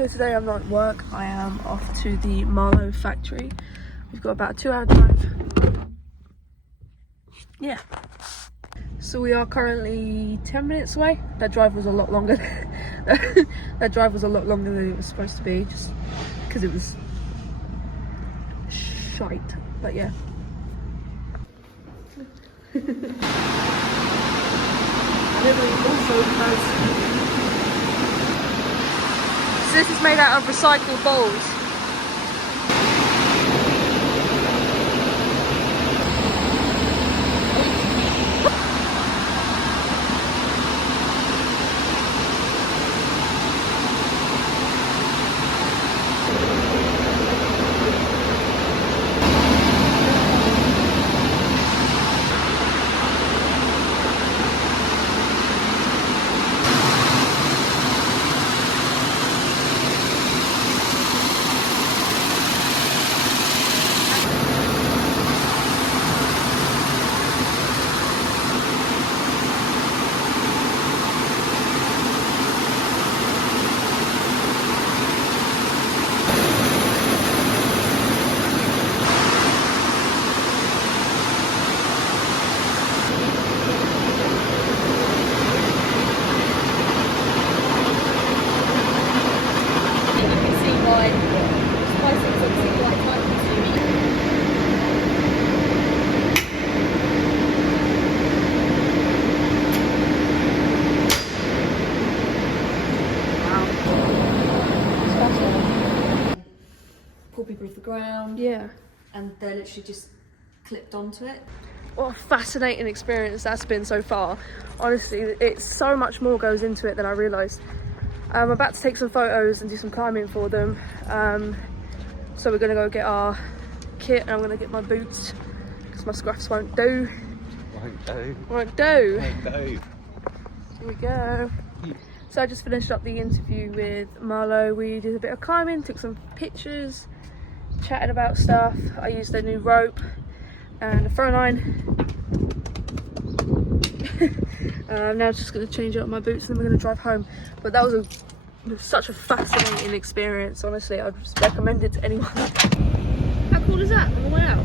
So today I'm not at work, I am off to the Marlow factory. We've got about a 2-hour drive. Yeah. So we are currently 10 minutes away. That drive was a lot longer. That drive was a lot longer than it was supposed to be, just because it was shite. But yeah. And everything also has. So this is made out of recycled bowls. Pull people off the ground. Yeah. And they're literally just clipped onto it. What a fascinating experience that's been so far. Honestly, it's so much more goes into it than I realised. I'm about to take some photos and do some climbing for them. So we're going to go get our kit and I'm going to get my boots because my scruffs won't do. Won't do. Here we go. So I just finished up the interview with Marlow. We did a bit of climbing, took some pictures, chatted about stuff. I used their new rope and a throw line. I'm now just going to change out my boots and then we're going to drive home. But that was such a fascinating experience, honestly. I would just recommend it to anyone. How cool is that on the way out?